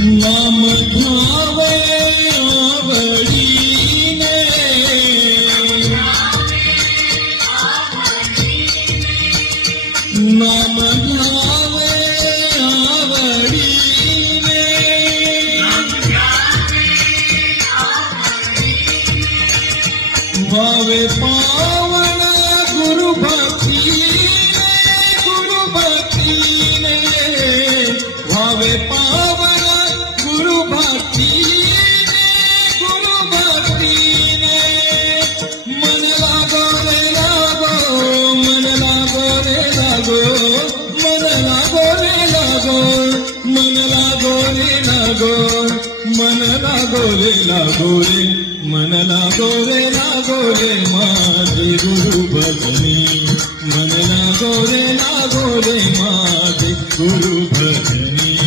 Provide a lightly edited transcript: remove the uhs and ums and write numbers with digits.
नाम घ्यावे आवडीने, नाम घ्यावे आवडीने, व्हावे पावन गुरु भक्तीने, गुरु भक्तीने, व्हावे पावन गुरु भक्तीने, गुरु भक्तीने, मन लागो रे लागो, मन लागो रे लागो, मन लागो रे लागो, मन लागो रे लागो, मन लागो रे लागो रे, मन लागो रे लागो रे माझे गुरु भजनी, मन लागो रे माझे गुरु भजनी.